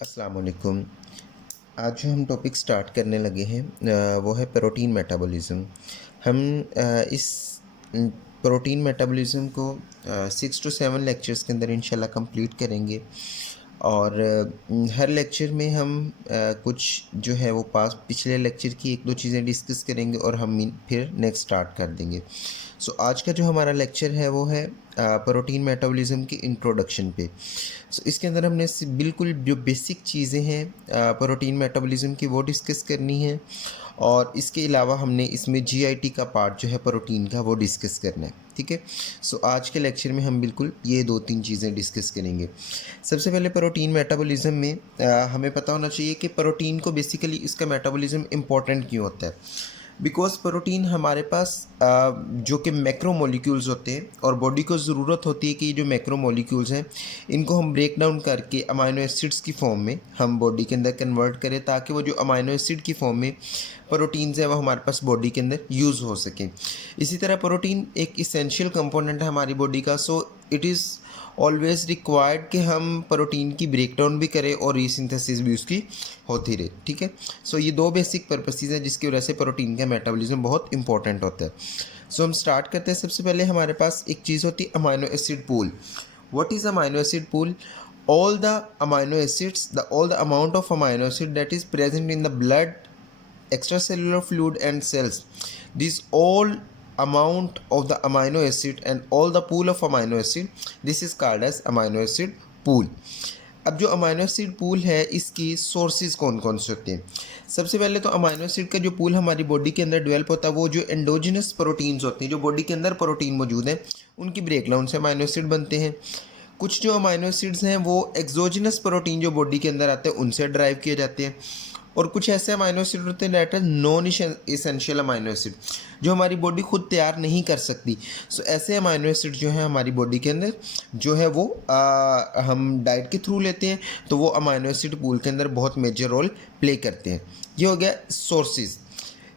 अस्सलाम वालेकुम। आज जो हम टॉपिक स्टार्ट करने लगे हैं वो है प्रोटीन मेटाबॉलिज़्म। हम इस प्रोटीन मेटाबॉलिज़्म को 6 to 7 लेक्चर्स के अंदर इंशाल्लाह कंप्लीट करेंगे और हर लेक्चर में हम कुछ जो है वो पिछले लेक्चर की एक दो चीज़ें डिस्कस करेंगे और हम फिर नेक्स्ट स्टार्ट कर देंगे। सो आज का जो हमारा लेक्चर है वो है प्रोटीन मेटाबॉलिज़्म की इंट्रोडक्शन पे। सो इसके अंदर हमने बिल्कुल जो बेसिक चीज़ें हैं प्रोटीन मेटाबॉलिज़्म की वो डिस्कस करनी है और इसके अलावा हमने इसमें जीआईटी का पार्ट जो है प्रोटीन का वो डिस्कस करना है। ठीक है। सो आज के लेक्चर में हम बिल्कुल ये 2-3 चीज़ें डिस्कस करेंगे। सबसे पहले प्रोटीन मेटाबॉलिज़्म में हमें पता होना चाहिए कि प्रोटीन को बेसिकली इसका मेटाबॉलिज़्म इम्पॉर्टेंट क्यों होता है। बिकॉज प्रोटीन हमारे पास जो कि मैक्रो मॉलिक्यूल्स होते हैं और बॉडी को ज़रूरत होती है कि जो मैक्रो मॉलिक्यूल्स हैं इनको हम ब्रेक डाउन करके अमाइनो एसिड्स की फॉर्म में हम बॉडी के अंदर कन्वर्ट करें ताकि वो जो अमाइनो एसिड की फॉर्म में प्रोटीन्स है वो हमारे पास बॉडी के अंदर यूज़ हो सकें। इसी तरह प्रोटीन एक इसेंशियल कंपोनेंट है हमारी बॉडी का। सो इट इज़ ऑलवेज रिक्वायर्ड कि हम प्रोटीन की ब्रेक डाउन भी करें और रीसिंथेसिस भी उसकी होती रहे। ठीक है। सो ये दो बेसिक पर्पसेस हैं जिसकी वजह से प्रोटीन का मेटाबॉलिज्म बहुत इंपॉर्टेंट होता है। सो हम स्टार्ट करते हैं। सबसे पहले हमारे पास एक चीज़ होती है amino acid pool. What is amino acid pool? All the amino acids, all the amount of amino acid that is present in the blood, extracellular fluid and cells, these all amount of the amino acid and all the pool of amino acid, this is called as amino acid pool. अब जो amino acid pool है इसकी sources कौन कौन से होते हैं? सबसे पहले तो अमाइनो एसिड का जो पूल हमारी बॉडी के अंदर डेवलप होता है वो जो एंडोजिनस प्रोटीन्स होते हैं, जो बॉडी के अंदर प्रोटीन मौजूद हैं, उनकी ब्रेकडाउन से अमाइनो एसिड बनते हैं। कुछ जो अमाइनो एसिड्स हैं वो एक्सोजिनस प्रोटीन जो बॉडी के अंदर आते हैं उनसे ड्राइव किए जाते हैं और कुछ ऐसे अमाइनो एसिड होते हैं that is non essential amino acid जो हमारी बॉडी खुद तैयार नहीं कर सकती। सो ऐसे अमाइनो एसिड जो है हमारी बॉडी के अंदर जो है वो हम डाइट के थ्रू लेते हैं तो वो अमाइनो एसिड पूल के अंदर बहुत मेजर रोल प्ले करते हैं। ये हो गया सोर्सेज।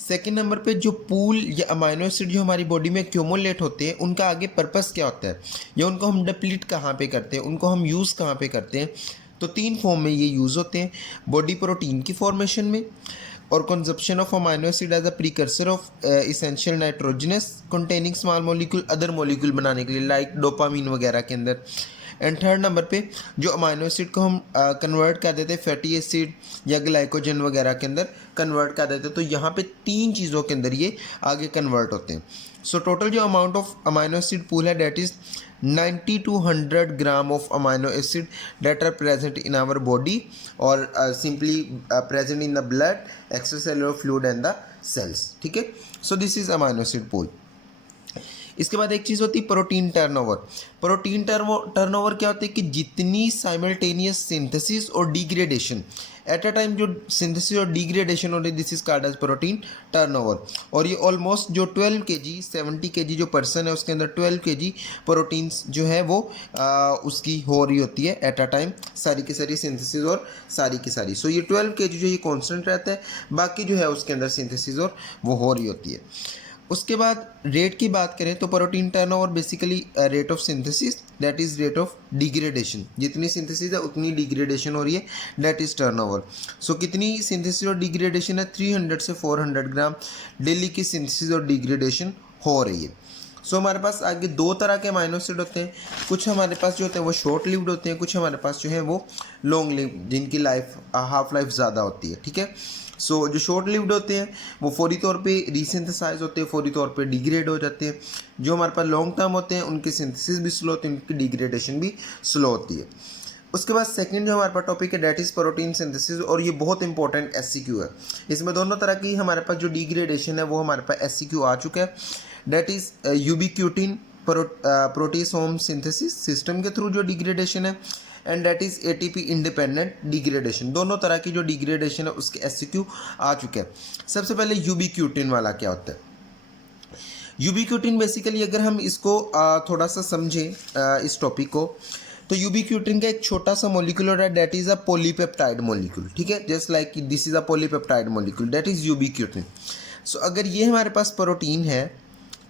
सेकेंड नंबर पे जो पूल या अमाइनो एसिड जो हमारी बॉडी में एक्यूमुलेट होते हैं उनका आगे पर्पस क्या होता है या उनको हम डिप्लीट कहाँ पे करते हैं, उनको हम यूज़ कहाँ पे करते हैं? तो 3 फॉर्म में ये यूज़ होते हैं। बॉडी प्रोटीन की फॉर्मेशन में और consumption of amino acid as a precursor of essential nitrogenous containing small molecule other molecule बनाने के लिए लाइक डोपामीन वगैरह के अंदर। एंड थर्ड नंबर पे जो अमाइनो एसिड को हम कन्वर्ट कर देते हैं फैटी एसिड या ग्लाइकोजन वगैरह के अंदर कन्वर्ट कर देते हैं। तो यहाँ पे 3 चीज़ों के अंदर ये आगे कन्वर्ट होते हैं। सो टोटल जो amount of amino acid pool है that is 90 to 100 gram of amino acid that are present in our body और simply present in the blood extracellular fluid and the cells. ठीक है। So this is amino acid pool. इसके बाद एक चीज़ होती है protein turnover. Protein turnover क्या होता है कि जितनी साइमल्टेनियस सिंथेसिस और डिग्रेडेशन एट अ टाइम जो सिंथेसिस और डिग्रेडेशन हो रही है this is called as protein turnover. और ये ऑलमोस्ट जो 12 kg 70 kg जो पर्सन है उसके अंदर 12 kg प्रोटीन्स जो है वो उसकी हो रही होती है एट अ टाइम, सारी की सारी सिंथेसिस और सारी की सारी। सो ये 12 kg जो ये कॉन्स्टेंट रहता है, बाकी जो है उसके अंदर सिंथेसिस और वो हो रही होती है। उसके बाद रेट की बात करें तो protein turnover basically rate of synthesis that is rate of degradation. जितनी सिंथेसिस है उतनी डिग्रेडेशन हो रही है दैट इज़ टर्नओवर। सो कितनी सिंथेसिस और डिग्रेडेशन है? 300 से 400 ग्राम डेली की सिंथेसिस और डिग्रेडेशन हो रही है। सो हमारे पास आगे 2 तरह के अमाइनो एसिड होते हैं। कुछ हमारे पास जो होते हैं वो शॉर्ट लिव्ड होते हैं, कुछ हमारे पास जो है वो लॉन्ग लिव्ड जिनकी लाइफ हाफ लाइफ ज़्यादा होती है। ठीक है। सो जो शॉर्ट लिव्ड होते हैं वो फौरी तौर पे रीसिंथेसाइज होते हैं, फौरी तौर पे डिग्रेड हो जाते हैं। जो हमारे पास लॉन्ग टर्म होते हैं उनकी सिंथेसिस भी स्लो होती है, उनकी डिग्रेडेशन भी स्लो होती है। उसके बाद सेकंड जो हमारे पास टॉपिक है डेट इज़ प्रोटीन सिंथेसिस और ये बहुत इंपॉर्टेंट एससीक्यू है। इसमें दोनों तरह की हमारे पास जो डिग्रेडेशन है वो हमारे पास एससीक्यू आ चुका है। That is ubiquitin proteasome synthesis system के थ्रू जो डिग्रेडेशन है and that is ATP independent degradation. दोनों तरह की जो डिग्रेडेशन है उसके एससीक्यू आ चुके हैं। सबसे पहले यूबिक्यूटिन वाला क्या होता है? यूबिक्यूटिन बेसिकली अगर हम इसको थोड़ा सा समझें इस टॉपिक को तो यूबिक्यूटिन का एक छोटा सा मॉलिक्यूल है that is a polypeptide molecule. ठीक है। Just like this is a polypeptide molecule that is ubiquitin. So अगर ये हमारे पास प्रोटीन है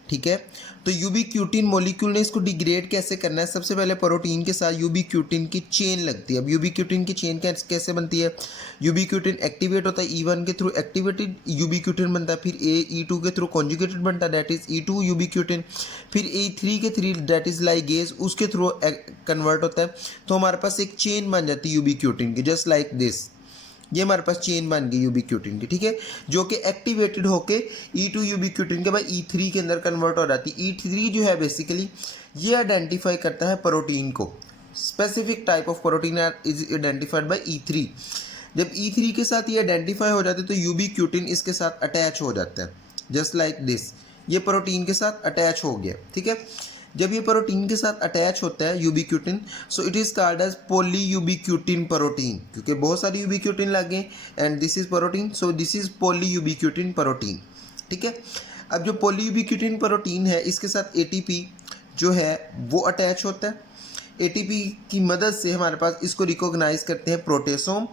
ठीक है। तो यूबीक्यूटिन मॉलिक्यूल ने इसको डिग्रेड कैसे करना है, सबसे पहले प्रोटीन के साथ यूबीक्यूटिन की चेन लगती है। अब यूबीक्यूटिन की चेन कैसे बनती है, यूबीक्यूटिन एक्टिवेट होता है E1 के थ्रू, एक्टिवेटेड यूबीक्यूटिन बनता है, फिर E2 के थ्रू कॉन्जुगेटेड बनता है, दैट इज E2 यूबीक्यूटिन, फिर E3 के थ्री दैट इज लाइगेज, उसके थ्रू कन्वर्ट होता है। तो हमारे पास एक चेन बन जाती है यूबीक्यूटिन की, जस्ट लाइक दिस। ये हमारे पास चेन बन गई यूबीक्यूटिन की, ठीक है, जो कि एक्टिवेटेड होके E2 यूबीक्यूटिन के बाद E3 के अंदर कन्वर्ट हो जाती है। E3 जो है बेसिकली ये आइडेंटिफाई करता है प्रोटीन को, specific type of protein is identified by E3। जब E3 के साथ ये आइडेंटिफाई हो जाते हैं तो यूबीक्यूटिन इसके साथ अटैच हो जाता है, जस्ट लाइक दिस। ये प्रोटीन के साथ अटैच हो गया, ठीक है। जब ये प्रोटीन के साथ अटैच होता है ubiquitin, so it is called as poly ubiquitin protein, क्योंकि बहुत सारी यूबीक्यूटिन लगे and this is protein, so this is poly ubiquitin protein, ठीक है। अब जो पॉली यूबीक्यूटिन प्रोटीन है इसके साथ एटीपी जो है वो अटैच होता है। एटीपी की मदद से हमारे पास इसको रिकॉग्नाइज करते हैं प्रोटेसोम।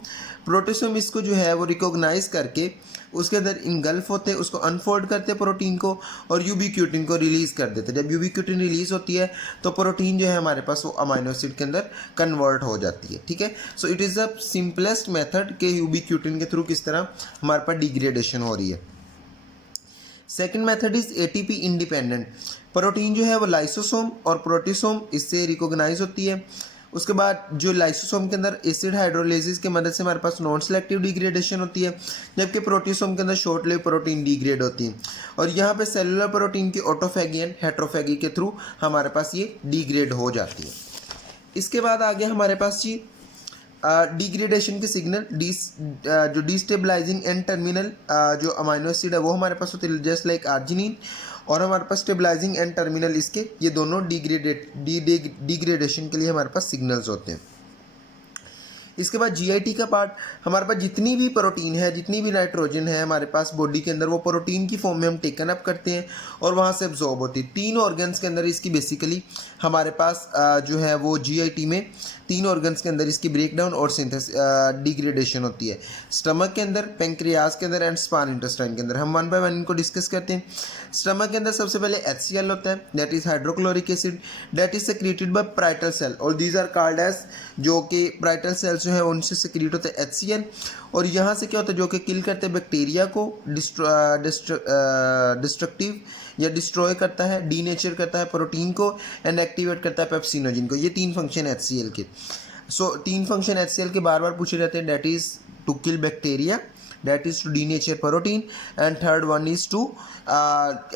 प्रोटेसोम इसको जो है वो रिकॉग्नाइज करके उसके अंदर इनगल्फ होते हैं, उसको अनफोल्ड करते हैं प्रोटीन को, और यूबीक्यूटिन को रिलीज़ कर देते हैं। जब यूबीक्यूटिन रिलीज़ होती है तो प्रोटीन जो है हमारे पास वो अमाइनो एसिड के अंदर कन्वर्ट हो जाती है, ठीक है। सो it is the simplest method के यूबीक्यूटिन के थ्रू किस तरह हमारे पास डिग्रेडेशन हो रही है। Second method is ATP independent. Protein जो है वो लाइसोसोम और प्रोटीसोम इससे रिकॉग्नाइज होती है। उसके बाद जो लाइसोसोम के अंदर एसिड हाइड्रोलाइसिस की मदद से हमारे पास नॉन सेलेक्टिव डिग्रेडेशन होती है, जबकि प्रोटीसोम के अंदर शॉर्ट लिव प्रोटीन डिग्रेड होती है। और यहाँ पे सेलुलर प्रोटीन की ऑटोफैगी एंड हेट्रोफैगी के थ्रू हमारे पास ये डिग्रेड हो जाती है। इसके बाद आ गया हमारे पास जी डिग्रेडेशन के सिग्नल, जो डिस्टेबलाइजिंग एंड टर्मिनल जो अमाइनो एसिड है वो हमारे पास होते हैं, जस्ट लाइक आर्जिनिन, और हमारे पास स्टेबलाइजिंग एंड टर्मिनल इसके, ये दोनों डिग्रेडेशन के लिए हमारे पास सिग्नल्स होते हैं। इसके बाद जीआईटी का पार्ट, हमारे पास जितनी भी प्रोटीन है, जितनी भी नाइट्रोजन है हमारे पास बॉडी के अंदर, वो प्रोटीन की फॉर्म में हम टेकन अप करते हैं और वहाँ से एब्जॉर्ब होती है। तीन ऑर्गन्स के अंदर इसकी बेसिकली हमारे पास जो है वो जीआईटी में तीन ऑर्गन्स के अंदर इसकी ब्रेकडाउन और डिग्रेडेशन होती है। स्टमक के अंदर, पेंक्रियाज के अंदर एंड स्मॉल इंटेस्टाइन के अंदर। हम वन बाय वन इनको डिस्कस करते हैं। स्टमक के अंदर सबसे पहले HCl होता है, that is hydrochloric acid, that is secreted by parietal cell, और दीज आर कॉल्ड एज, जो कि पाराइटल सेल्स जो है उनसे सेक्रेट होता है HCl। और यहाँ से क्या होता है, जो कि किल करते हैं बैक्टीरिया को, डिस्ट्रक्टिव या डिस्ट्रॉय करता है, डीनेचर करता है प्रोटीन को, एंड एक्टिवेट करता है पेप्सिनोजिन को। ये तीन फंक्शन HCl के। सो तीन फंक्शन HCl के बार बार पूछे जाते हैं, that is to kill bacteria, that is to denature protein, and third one is to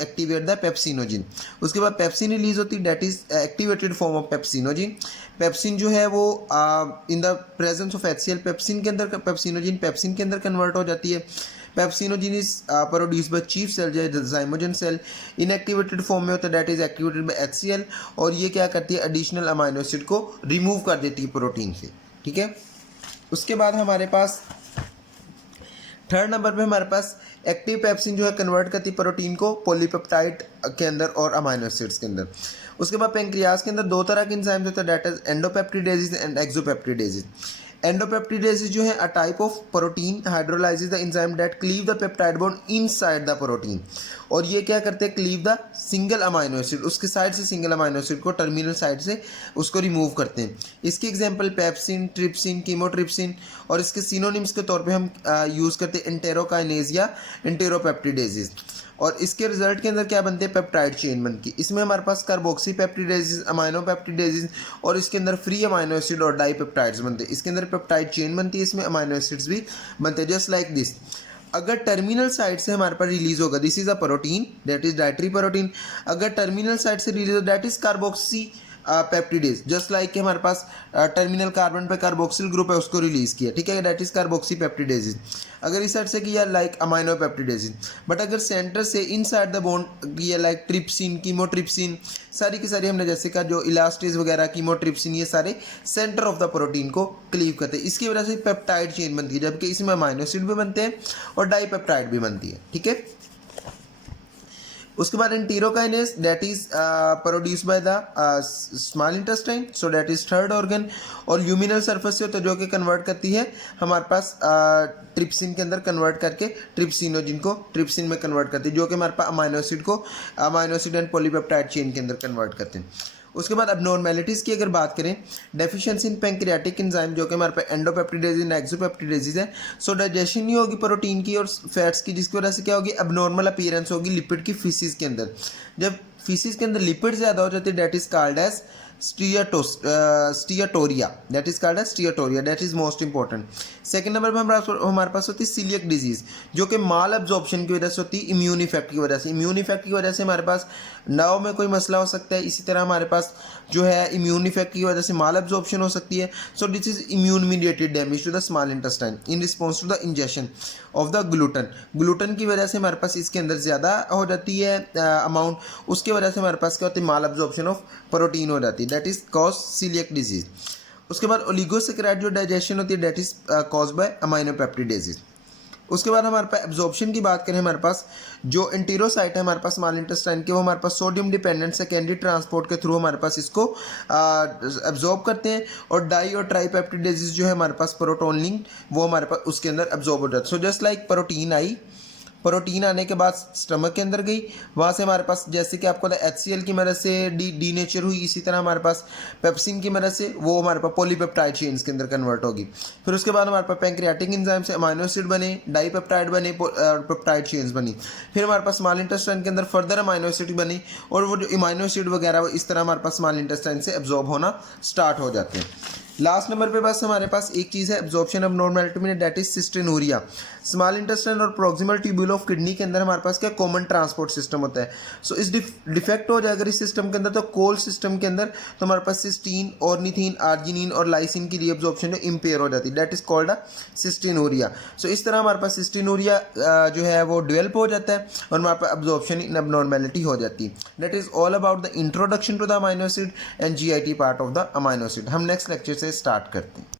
activate the pepsinogen। उसके बाद पेप्सिन रिलीज होती है, that is activated form of pepsinogen। Pepsin जो है वो in the presence of HCl pepsin के अंदर, pepsinogen pepsin के अंदर कन्वर्ट हो जाती है। Pepsinogen is produce by chief cell जो है जाइमोजन सेल, इनएक्टिवेटेड फॉर्म में होता है, that is activated by HCl, और ये क्या करती है, एडिशनल अमाइनो एसिड को रिमूव कर देती है प्रोटीन से, ठीक है। उसके बाद हमारे पास थर्ड नंबर पे हमारे पास एक्टिव पेप्सिन जो है कन्वर्ट करती है प्रोटीन को पॉलीपेप्टाइड के अंदर और अमाइनो एसिड्स के अंदर। उसके बाद पेंक्रियाज के अंदर दो तरह के एंजाइम्स होते हैं, that is endopeptidases and exopeptidases. Endopeptidases जो है a type of protein hydrolases the enzyme that cleave the peptide bond inside the protein, और ये क्या करते हैं, cleave the single amino acid, उसके साइड से सिंगल अमाइनो एसिड को टर्मिनल साइड से उसको रिमूव करते हैं। इसकी एग्जांपल पेप्सिन, ट्रिप्सिन, कीमोट्रिप्सिन, और इसके सिनोनिम्स के तौर पे हम यूज़ करते हैं एंटेरोकाइनेज या एंटेरोपेप्टिडेजेस। और इसके रिजल्ट के अंदर क्या बनते हैं, पेप्टाइड चेन बनती है। इसमें हमारे पास कार्बोक्सी पेप्टिडेजेस, अमाइनो पेप्टिडेजेस, और इसके अंदर फ्री अमाइनो एसिड और डाईपेप्टाइड्स बनते हैं। इसके अंदर पेप्टाइड चेन बनती है, इसमें अमाइनो एसिड्स भी बनते हैं, जस्ट लाइक दिस। अगर टर्मिनल साइड से हमारे पास रिलीज होगा, this is a protein that is dietary protein, अगर टर्मिनल साइड से रिलीज हो that is carboxy peptidase, just like कि हमारे पास टर्मिनल कार्बन पे कार्बोक्सिल ग्रुप है उसको रिलीज किया, ठीक है, दैट इज कार्बोक्सी पेप्टिडेज। अगर इस साइड से किया लाइक अमाइनो पेप्टिडेज, बट अगर सेंटर से इनसाइड द बॉन्ड किया लाइक ट्रिप्सिन, कीमोट्रिप्सिन, सारी की सारी हमने जैसे कहा जो इलास्टिस वगैरह, कीमोट्रिप्सिन, ये सारे सेंटर ऑफ द प्रोटीन को क्लीव करते हैं। इसकी वजह से पेप्टाइड चेन बनती है, जबकि इसमें अमाइनो एसिड भी बनते हैं और डाईपेप्टाइड भी बनती है, ठीक है। उसके बाद enterokinase that is produce by the small intestine, so that is third organ. और ल्यूमिनल सरफेस से तो जो कि कन्वर्ट करती है हमारे पास ट्रिप्सिन के अंदर कन्वर्ट करके ट्रिप्सिनोजिन को ट्रिप्सिन में कन्वर्ट करती है, जो कि हमारे पास अमाइनो एसिड को amino acid and polypeptide chain के अंदर कन्वर्ट करते हैं। उसके बाद अबनॉर्मेलिटीज़ की अगर बात करें, डेफिशिएंसी इन पैंक्रियाटिक एंजाइम, जो कि हमारे पास एंडोपेप्टिडेज एंड एक्सोपेप्टिडेज है। सो डाइजेशन नहीं होगी प्रोटीन की और फैट्स की, जिसकी वजह से क्या होगी, अबनॉर्मल अपीयरेंस होगी लिपिड की फीसिस के अंदर। जब फीसिस के अंदर लिपिड ज़्यादा हो जाती है that is called as steatorrhoea, that is called as steatorrhoea, that is most important. Second number पर हमारे पास होती है सीलियक डिजीज, जो कि माल एब्जॉर्प्शन की वजह से होती है, इम्यून इफेक्ट की वजह से। इम्यून इफेक्ट की वजह से हमारे पास नर्व में कोई मसला हो सकता है, इसी तरह हमारे पास जो है इम्यून इफेक्ट की वजह से माल एब्जॉर्प्शन हो सकती है। So this is immune mediated damage to the small intestine in response to the injection of the gluten. Gluten की वजह से हमारे पास इसके अंदर ज़्यादा हो जाती है अमाउंट, उसकी वजह से हमारे पास क्या होती है, माल एब्जॉर्प्शन ऑफ प्रोटीन हो जाती है, that is cause coeliac disease. उसके बाद ओलिगोसेकेराइड जो डाइजेशन होती है that is cause by aminopeptidase. उसके बाद हमारे पास एब्जॉर्प्शन की बात करें, हमारे पास जो एंटीरोसाइट है हमारे पास स्मॉल इंटेस्टाइन के, वो हमारे पास सोडियम डिपेंडेंट सेकेंडरी ट्रांसपोर्ट के थ्रू हमारे पास इसको एब्जॉर्ब करते हैं। और डाई और ट्राईपेप्टिडेज जो है हमारे पास प्रोटोन लिंक, वो हमारे पास उसके अंदर एब्जॉर्ब हो जाता है। सो जस्ट लाइक प्रोटीन आई, प्रोटीन आने के बाद स्टमक के अंदर गई, वहाँ से हमारे पास जैसे कि आपको HCl की मदद से डी नेचर हुई, इसी तरह हमारे पास पेप्सिन की मदद से वो हमारे पास पॉलीपेप्टाइड चेन्स के अंदर कन्वर्ट होगी। फिर उसके बाद हमारे पास पैंक्रियाटिक एंजाइम से अमाइनो एसिड बने, डाईपेप्टाइड बने, पेप्टाइड चेन्स बनी। फिर हमारे पास स्मॉल इंटेस्टाइन के अंदर फर्दर अमाइनो एसिड बनी, और वो जो अमाइनो एसिड वगैरह इस तरह हमारे पास स्मॉल इंटेस्टाइन से एब्जॉर्ब होना स्टार्ट हो जाते हैं। लास्ट नंबर पे बस हमारे पास एक चीज़ है एब्जॉर्प्शन ऑफ नॉर्मैलिटी में, दैट इज सिस्टेनूरिया। स्मॉल इंटेस्टाइन और प्रोक्सिमल ट्यूब्यूल ऑफ किडनी के अंदर हमारे पास क्या कॉमन ट्रांसपोर्ट सिस्टम होता है। सो इस डिफेक्ट हो जाएगा इस सिस्टम के अंदर, तो कोल सिस्टम के अंदर तो हमारे पास सिस्टीन, ऑर्निथीन, आर्जिनिन और लाइसिन की रीअब्जॉर्प्शन जो इम्पेयर हो जाती है, दैट इज कॉल्ड अ सिस्टेनूरिया। सो इस तरह हमारे पास सिस्टेनूरिया जो है वो डेवलप हो जाता है और हमारे पास एब्जॉर्प्शन इन एबनॉर्मेलिटी हो जाती है। That is all about the introduction to the amino acid and GIT part of the amino acid. हम नेक्स्ट लेक्चर से स्टार्ट करते हैं।